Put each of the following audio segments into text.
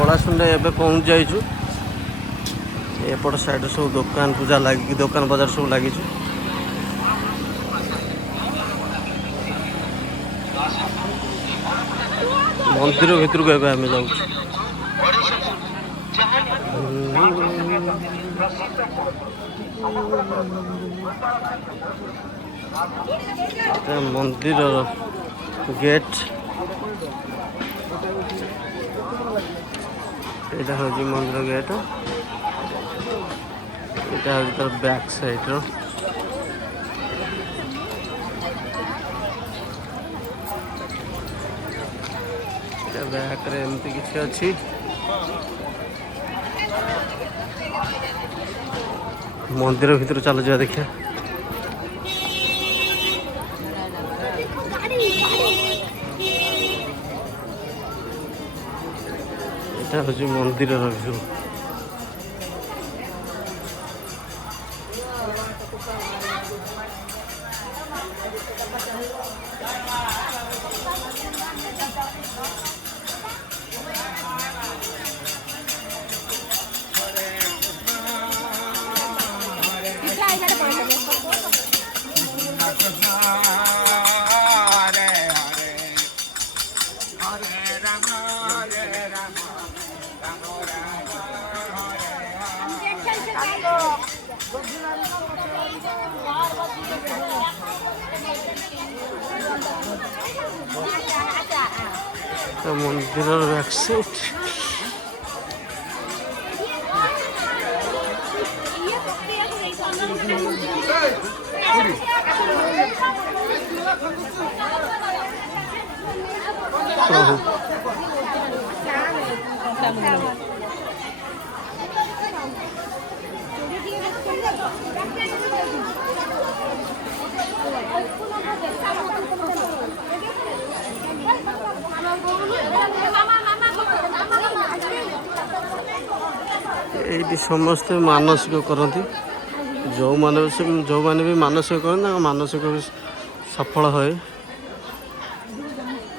ओलासुंडे एबे पहुँच जाइछु एपट साइड सब दुकान पूजा लगी दुकान बाजार सब लगी मंदिर भीतर को आम जाऊँ मंदिर गेट यहाँ हूँ मंदिर गेट यहाँ हूँ तार बैक साइड बैक रे एमती किसी अच्छी मंदिर भीतर चल जा देखिए यहाँ हूँ मंदिर व्यू मंदिर बैक साइड प्रभु ये समस्ते मानसिक करती जो मैंने भी मानसिक करते मानसिक भी सफल हुए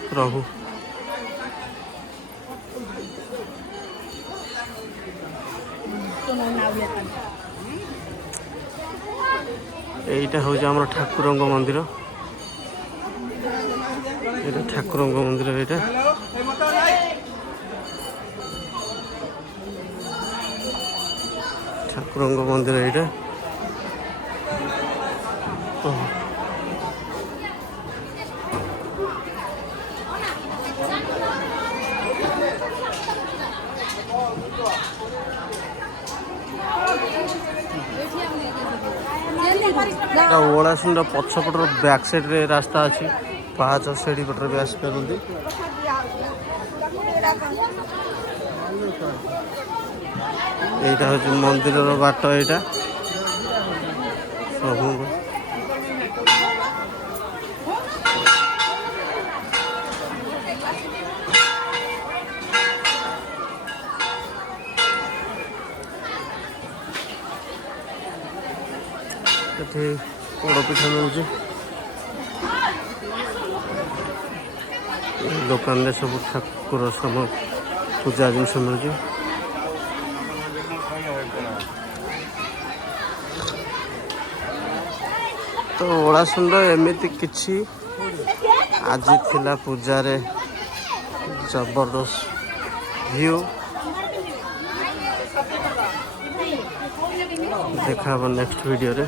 प्रभु यहाँ हूँ आम ठाकुर मंदिर ये ठाकुर मंदिर ये ठाकुर मंदिर ये ओलासुंड पछपटर बैक साइड रे रास्ता अच्छी पाँच सीढ़ी पटर भी आसपार यहाँ हूँ मंदिर बाट यहाँ प्रभु पोड़पिठा मिलूँ दुकान में सब ठाकुर सब पूजा जिनस मिलूँ तो ओलासुंड एमती किछि आज थिला पूजा रे जबरदस्त व्यू देखा नेक्स्ट वीडियो रे।